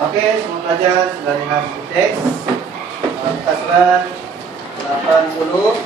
Oke, semua pelajar sudah lihat di teks kita surat 84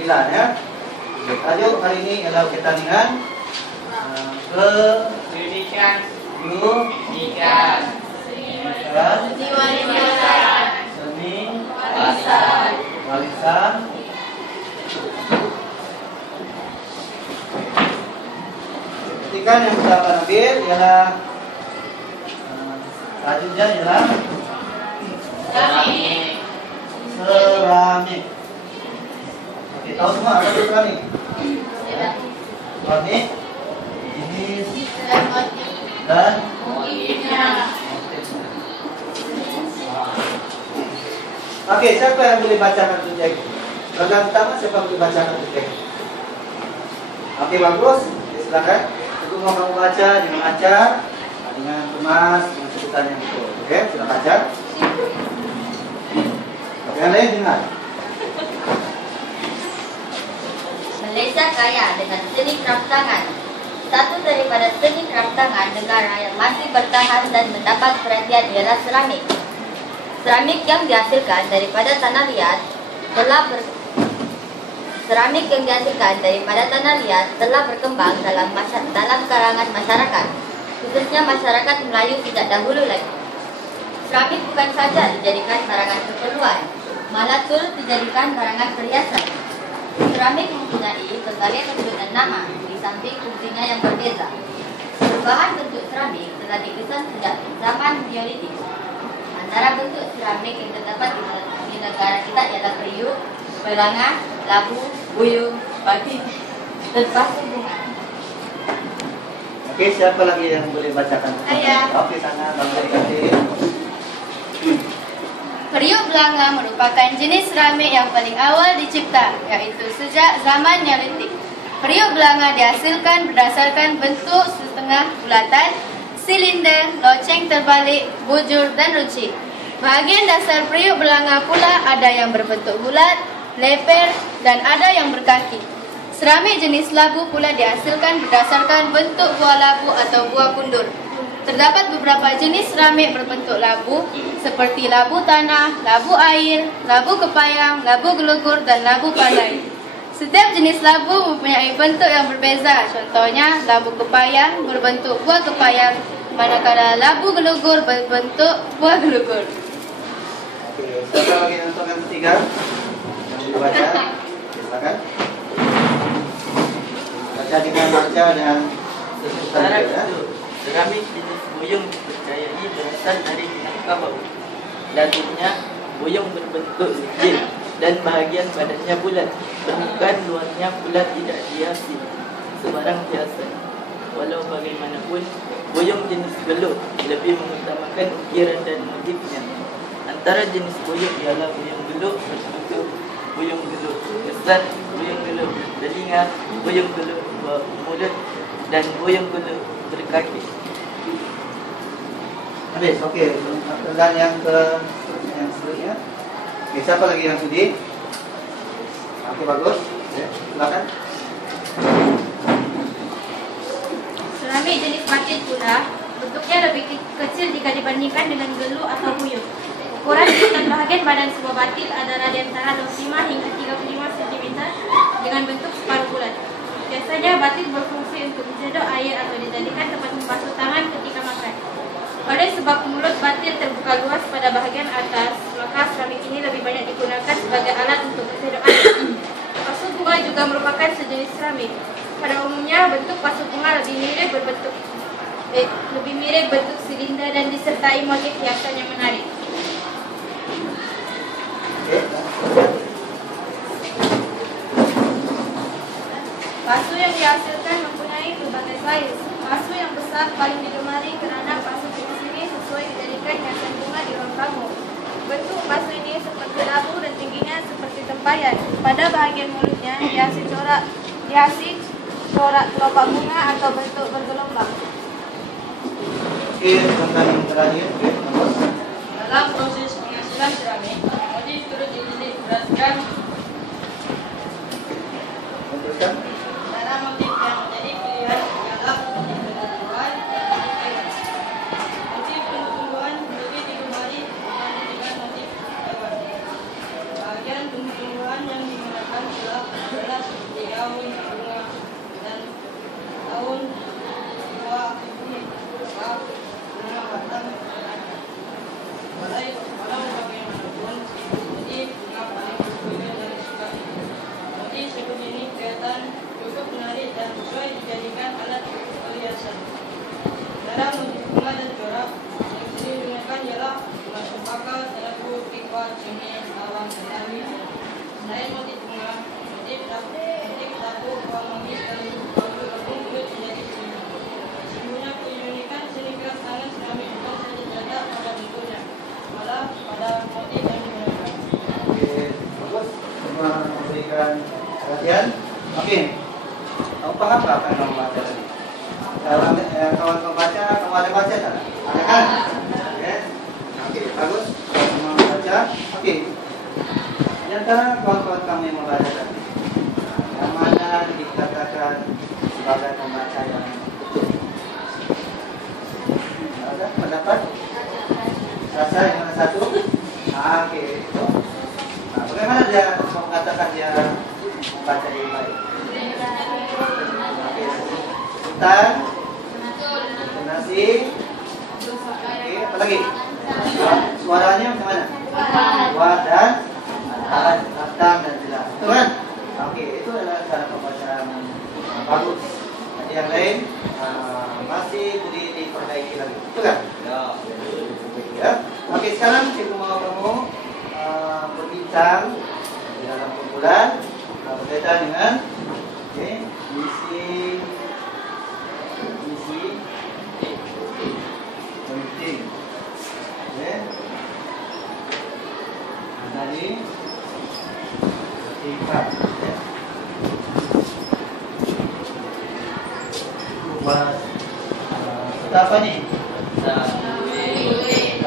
9 ya. Tajuk hari ini adalah berkaitan dengan pendidikan seni warisan ketikan yang kita akan ambil ialah tajuknya ialah seramik. Oke, tahu semua apa itu seramik? Seramik jenis dan motifnya. Oke, siapa yang boleh bacakan teks? Bagian pertama siapa yang boleh bacakan teks? Oke, bagus. Silakan. Untuk mau kamu baca dengan lancar, dengan kemas, dengan sebutan yang betul. Oke, sudah baca. Oke, yang lain dengar. Malaysia kaya dengan seni kraftangan. Satu daripada seni kraftangan negara yang masih bertahan dan mendapat perhatian ialah seramik. Seramik yang dihasilkan daripada tanah liat telah berkembang dalam kalangan masyarakat, khususnya masyarakat Melayu sejak dahulu lagi. Seramik bukan saja dijadikan barangan keperluan, malah turut dijadikan barangan perhiasan. Seramik mempunyai berbagai bentuk dan nama, di samping fungsinya yang berbeza. Perubahan bentuk seramik telah dikesan sejak zaman Neolitik. Antara bentuk seramik yang terdapat di negara kita ialah periuk, belanga, labu, buyung, batik, dan batu bunga. Oke, siapa lagi yang boleh bacakan? Saya. Oke, sana bang. Periuk belanga merupakan jenis seramik yang paling awal dicipta, yaitu sejak zaman Neolitik. Periuk belanga dihasilkan berdasarkan bentuk setengah bulatan, silinder, loceng terbalik, bujur, dan runcing. Bahagian dasar periuk belanga pula ada yang berbentuk bulat, leper, dan ada yang berkaki. Seramik jenis labu pula dihasilkan berdasarkan bentuk buah labu atau buah kundur. Terdapat beberapa jenis seramik berbentuk labu seperti labu tanah, labu air, labu kepayang, labu gelugur, dan labu pandai. Setiap jenis labu mempunyai bentuk yang berbeza. Contohnya, labu kepayang berbentuk buah kepayang, manakala labu gelugur berbentuk buah gelugur. Oke, siapa lagi untuk yang ketiga? Yang dibaca, silakan. Baca dengan baca dan sesuatu ya. Seramik jenis buyung dipercayai berasal dari Minangkabau. Dagingnya buyung berbentuk kecil dan bahagian badannya bulat. Permukaan luarnya bulat tidak dihiasi sebarang hiasan. Walau bagaimanapun, buyung jenis geluh lebih mengutamakan ukiran dan motifnya. Antara jenis buyung ialah buyung geluh berbentuk buyung geluh besar, buyung geluh telinga, buyung geluh mulut, dan buyung geluh berkaki. Habis, oke. Dan yang selanjutnya. Oke, siapa lagi yang sudi? Oke, bagus. Ya, silakan. Seramik jenis batik pula bentuknya lebih kecil jika dibandingkan dengan geluh atau buyung. Ukuran dan bahagian badan sebuah batik adalah di antara 25 hingga 35 cm dengan bentuk separuh bulat. Biasanya batik berfungsi untuk menjedok air atau dijadikan tempat membasuh tangan ketika makan. Oleh sebab mulut batik terbuka luas pada bahagian atas, maka seramik ini lebih banyak digunakan sebagai alat untuk menjedok air. Pasu bunga juga merupakan sejenis seramik. Pada umumnya bentuk pasu bunga lebih mirip bentuk silinder dan disertai motif hiasan yang menarik. Pasu yang dihasilkan mempunyai berbagai saiz. Pasu yang besar paling digemari kerana pasu jenis ini sesuai dijadikan hiasan bunga di ruang tamu. Bentuk pasu ini seperti labu dan tingginya seperti tempayan. Pada bahagian mulutnya dihiasi corak kelopak bunga atau bentuk bergelombang. Oke, tentang yang terakhir. Oke, terus. Dalam proses penghasilan seramik, motif turut dititik beratkan Teruskan. dalam motif yang menjadi pilihan ialah motif bentukan, datang walau bagaimanapun motif bunga paling populer dan disukai. Motif seperti ini kelihatan cukup menarik dan sesuai dijadikan alat perhiasan. Dalam motif bunga dan corak yang sering digunakan ialah bunga cempaka, telaku, tikar, cengkeh, lawang, dan lain. Selain motif bunga, motif tapu, bawang manggis, dan bambu gabung kulit menjadi seni. Sesungguhnya keunikan seni keras tangan seramik bukan saja terletak pada bentuknya, malah pada motif yang digunakan. Oke, bagus. Semua memberikan perhatian. Oke, kamu paham nggak apa yang kamu baca tadi? Kawan kamu baca, kamu ada baca tak? Ada kan? Oke, bagus. Semua baca. Oke. Di antara kawan-kawan kamu yang membaca tadi, yang mana dikatakan sebagai pembaca yang betul? Ada pendapat? Rasa yang mana satu? Oke, itu. Nah, bagaimana dia mengatakan dia membaca dengan baik? Oke, sebutan, intonasi, oke, apa lagi? Suaranya bagaimana? Kuat dan lantang dan jelas, betul kan? Oke, itu adalah cara pembacaan yang bagus. Jadi yang lain masih boleh diperbaiki lagi, betul kan? Ya. Oke, sekarang saya mau kamu berbincang di dalam kumpulan berkaitan dengan misi penting. Tadi tingkat buat apa nih?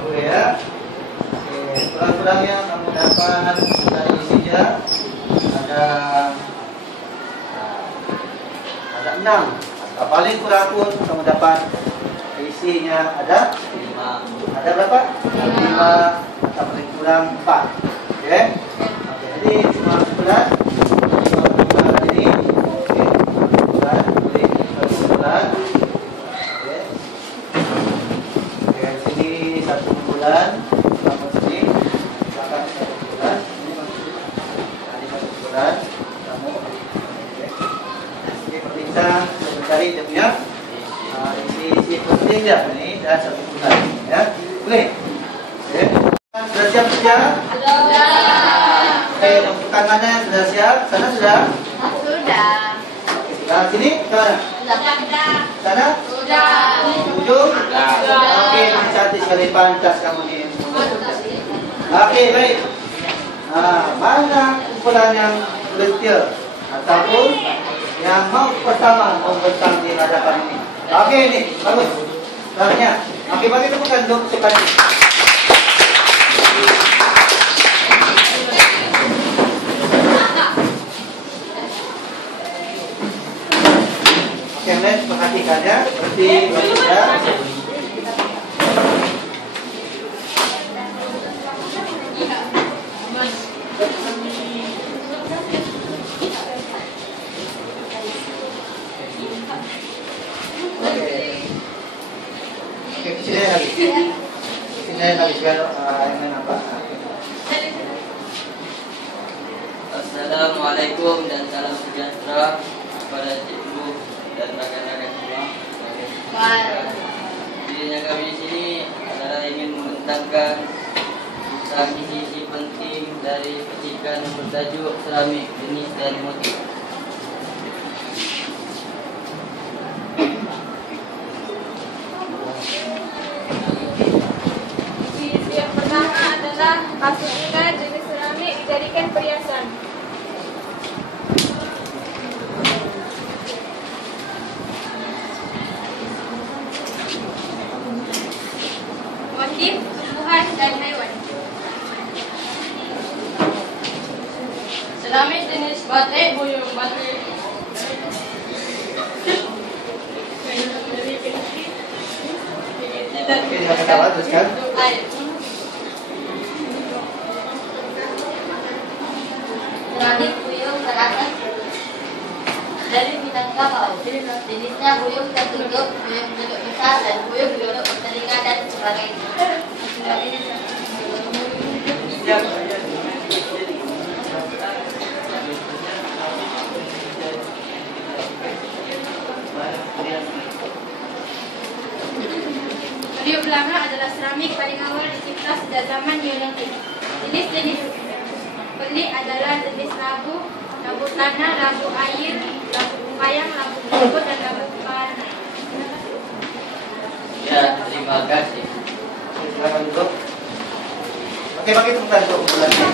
Boleh ya. Kurang-kurangnya kamu dapat dari isinya ada 6. Paling kurang pun kamu dapat isinya ada 5. Ada berapa? 5 atau paling kurang 4. Oke. Jadi semua kumpulan ini kumpulan boleh kumpulan. Oke, sini satu kumpulan. Cari dia punya isi penting dia ini dan satu bulan ya, boleh? Oke, sudah siap kerja? Sudah. Oke, bukan mana sudah siap? Sana sudah? Sudah. Oke, sudah. Sini mana? Sudah. Sana? Sudah. Ujung? Sudah. Oke, cantik sekali pantas kamu ini. Oke, baik. Mana kumpulan yang volunteer ataupun yang mau pertama membentang di hadapan ini? Oke, ini bagus. Caranya. Oke, bagi temukan dulu sekali. Oke, next perhatikan ya. Seperti kita. Sini lagi biar yang apa? Assalamualaikum dan salam sejahtera kepada cikgu dan rakan-rakan semua. Dirinya kami di sini adalah ingin membentangkan tentang isi-isi penting dari petikan bertajuk Seramik Jenis dan Motif. Isi yang pertama adalah maksudnya jenis seramik dijadikan perhiasan. Motif tumbuhan dan haiwan. Seramik jenis batik, buyung batik. Oke, yang pertama teruskan. Air. Seramik buyung teratas dari Minangkabau. Jenisnya buyung tertutup, buyung bentuk besar, dan buyung berbentuk bertelinga dan sebagai Periuk belanga adalah seramik paling awal dicipta sejak zaman Neolitik. Jenis-jenis pelik adalah jenis labu, labu tanah, labu air, labu payang, labu bubut, dan labu panah. Ya, terima kasih. Silakan duduk. Oke, bagi tepuk tangan untuk bulannya.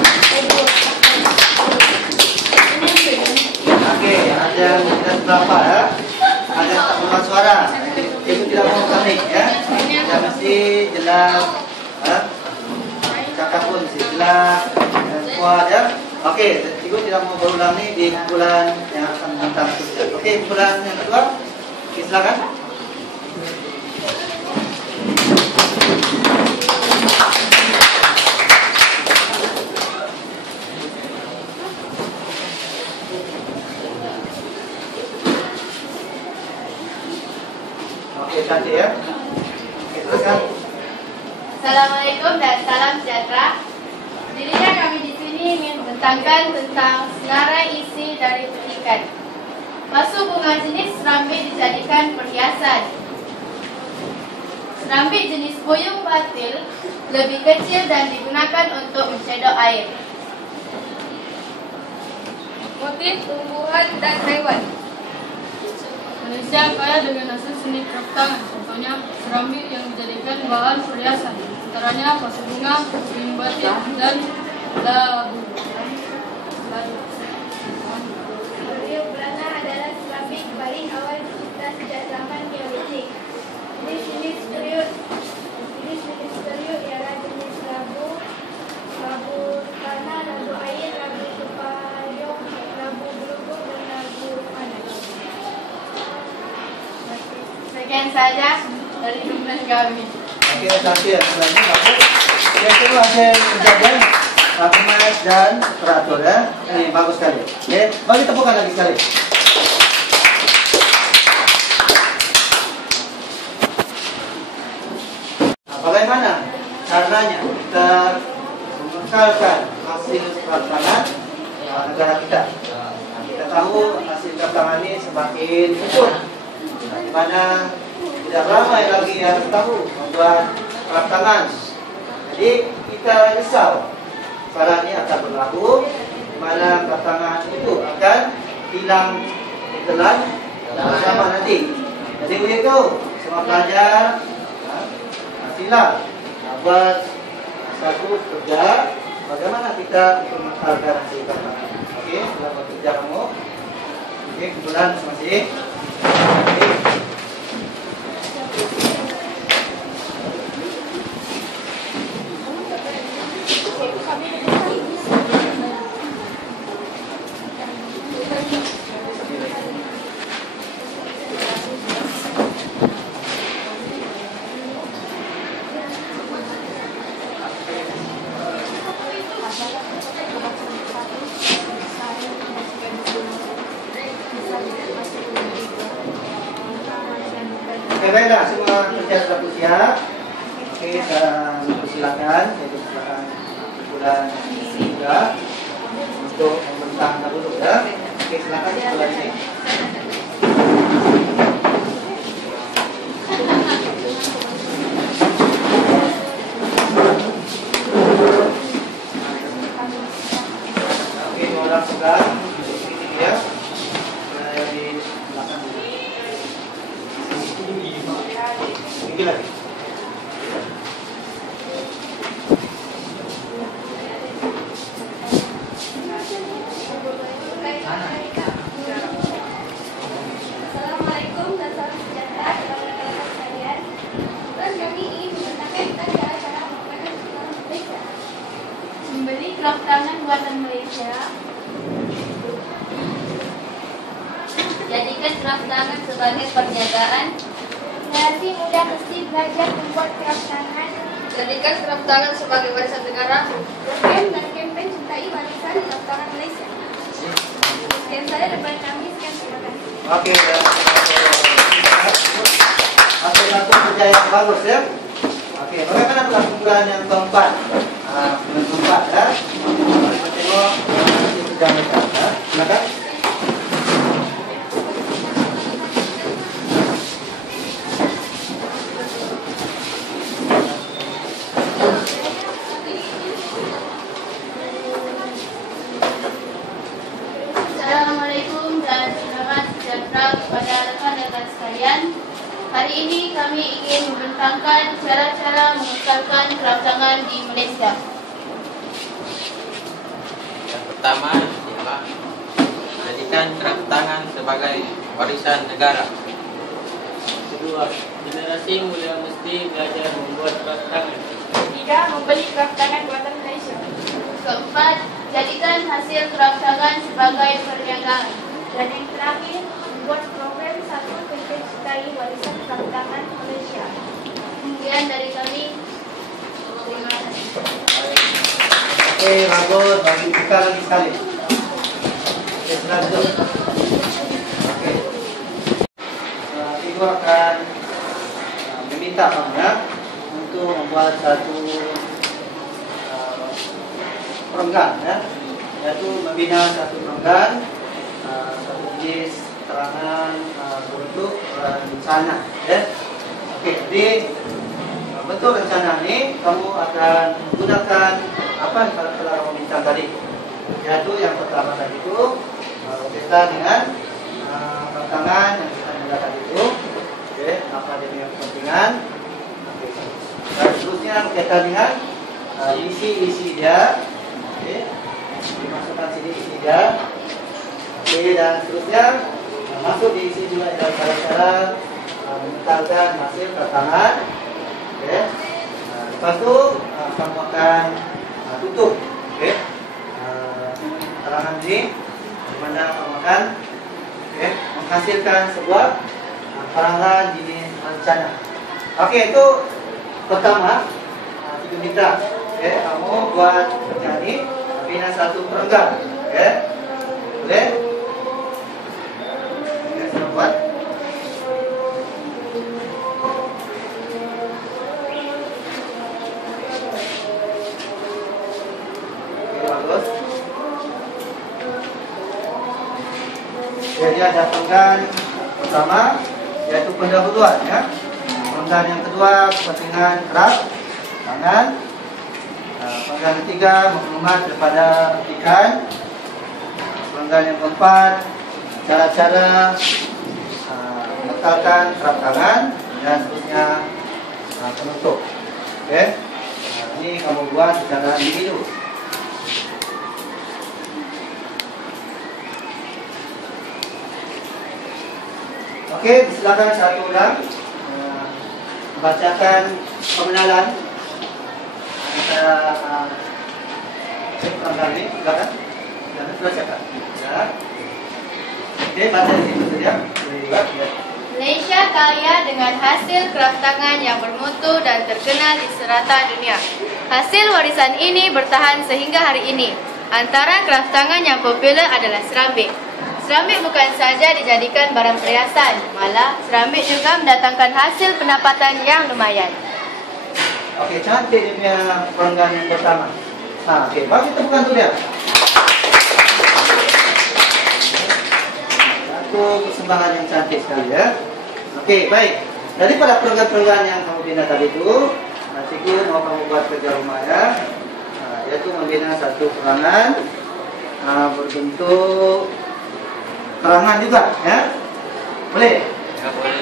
Oke, ada yang berapa ya? Ada yang tak buka suara. Ibu tidak mau panik ya. Yang mesti jelas. Cakap pun mesti jelas dan kuat ya. Oke, ibu tidak mau berulang nih di bulan yang akan datang. Oke, bulan yang kedua. Oke, silakan. Oke, cantik ya. Oke, teruskan. Assalamualaikum dan salam sejahtera. Dirinya kami di sini ingin membentangkan tentang senarai isi dari petikan. Pasu bunga jenis seramik dijadikan perhiasan. Seramik jenis buyung batil lebih kecil dan digunakan untuk mencedok air. Motif tumbuhan dan hewan. Malaysia kaya dengan hasil seni kraftangan, contohnya seramik yang dijadikan bahan perhiasan, antaranya pasu bunga, buyung batik, dan labu. Periuk belanga adalah seramik paling awal dicipta sejak zaman Neolitik. Jenis-jenis periuk ialah jenis labu, labu tanah, labu air, labu payung, labu berubuk, dan labu panah. Sekian saja dari tugas kami. Oke, cantik ya. Selanjutnya bagus. Oke, itu hasil kejadian Mas dan teratur ya. Ini bagus sekali. Oke, bagi tepukan lagi sekali. Nah, bagaimana caranya kita mengekalkan hasil kraftangan negara kita? Nah, kita tahu hasil kraftangan ini semakin subur. Di mana tidak ramai lagi yang tahu membuat kraftangan. Jadi kita risau sekarang ini akan berlaku di mana kraftangan itu akan hilang ditelan bersama nanti. Jadi begitu semua pelajar silakan buat satu kerja bagaimana kita untuk mengekalkan hasil kraftangan. Oke, selamat kerja kamu. Oke, kebetulan masing-masing. Oke, baiklah, semua kerja sudah siap. Oke, saya persilakan, yaitu silakan bulan juga untuk membentang dahulu ya. Oke, silakan bulan ini. Oke, dua orang sebelah ya. Saya di belakang dulu. Tinggi lagi. Assalamualaikum dan salam sejahtera kepada rekan sekalian. Dan kami ingin membentangkan tentang cara menggunakan kraftangan Malaysia. Membeli kraftangan buatan Malaysia. jadikan kraftangan sebagai perniagaan. Generasi muda mesti belajar membuat kraftangan. Jadikan kraftangan sebagai warisan negara. Program dan kampanye cintai warisan kraftangan Malaysia. Sekian saya daripada kami. Sekian terima kasih. Oke, ya. Oke, satu kerja yang bagus ya. Oke, Oke, bagaimana pula kumpulan yang keempat? Yang keempat ya. Kita tengok ini sudah mereka. Ya. Silakan. Assalamualaikum dan selamat sejahtera kepada rekan-rekan sekalian. Hari ini kami ingin membentangkan cara-cara mengekalkan keraftangan di Malaysia. Yang pertama ialah menjadikan keraftangan sebagai warisan negara. Kedua, generasi muda mesti belajar membuat kraftangan. Tiga, membeli kraftangan buatan Malaysia. Keempat, jadikan hasil keraftangan sebagai perniagaan. Dan yang terakhir, membuat program satu pencintai warisan kraftangan Malaysia. Kemudian dari kami, terima kasih. Oke, bagus. Bagi kita lagi sekali. Oke, silakan. Oke. Ibu akan meminta kamu ya untuk membuat satu perenggan ya, yaitu membina satu perenggan, satu jenis keterangan berbentuk rencana ya. Oke, jadi bentuk rencana ini kamu akan menggunakan apa yang telah kamu minta tadi, yaitu yang pertama tadi itu berkaitan dengan tantangan yang kita menggunakan itu, oke, apa dia punya kepentingan, oke. Dan seterusnya berkaitan dengan isi dia, oke, dimasukkan sini isi dia, oke, dan seterusnya masuk diisi juga dalam cara-cara mengentalkan hasil tantangan, oke. Lepas itu kamu akan tutup, oke, keterangan ini, di mana kamu akan menghasilkan sebuah perangkat jenis rencana. Oke, itu pertama, itu mitra. Oke, kamu buat kerja ini bina satu perenggan. Oke, boleh? Oke, sudah buat. Oke, bagus. Jadi ada perenggan pertama, yaitu pendahuluan ya. Perenggan yang kedua, kepentingan kerap tangan. Perenggan ketiga, maklumat daripada ikan. Perenggan yang keempat, cara-cara mengekalkan kerap tangan, dan seterusnya penutup. Oke, ini kamu buat secara individu. Oke, silakan satu orang membacakan pengenalan antara perenggan ini. Silakan, bacakan. Ya. Oke, baca di situ saja. Malaysia kaya dengan hasil kraftangan yang bermutu dan terkenal di serata dunia. Hasil warisan ini bertahan sehingga hari ini. Antara kraftangan yang popular adalah seramik. Seramik bukan saja dijadikan barang perhiasan, malah seramik juga mendatangkan hasil pendapatan yang lumayan. Oke, cantik dia punya perenggan yang pertama. Oke, bagi tepukan tu dia. Satu persembahan yang cantik sekali ya. Oke, baik. Daripada perenggan-perenggan yang kamu bina tadi itu, nantiku mau kamu buat kerja rumah ya. Yaitu membina satu perangan berbentuk kerangan juga ya. Boleh? Ya, boleh.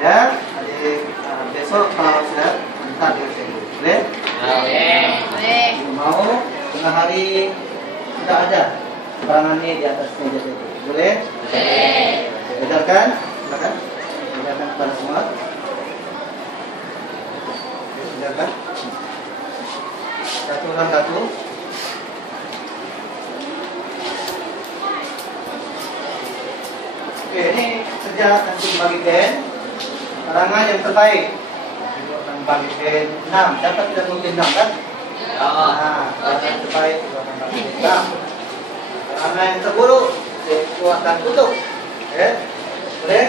Ya. Jadi besok kalau saya minta dia saya. Boleh? Boleh. Mau tengah hari sudah ada perangan ini di atas meja itu. Boleh? Boleh. Edarkan, silakan. Edarkan kepada semua. Edarkan. Satu orang satu. Oke, ini kerja nanti bagikan karangan yang terbaik. Ibu akan bagikan 6. Dapat tidak mungkin 6 kan? Karangan yang terbaik ibu akan bagikan 6. Karangan yang terburuk ibu akan tutup. Boleh?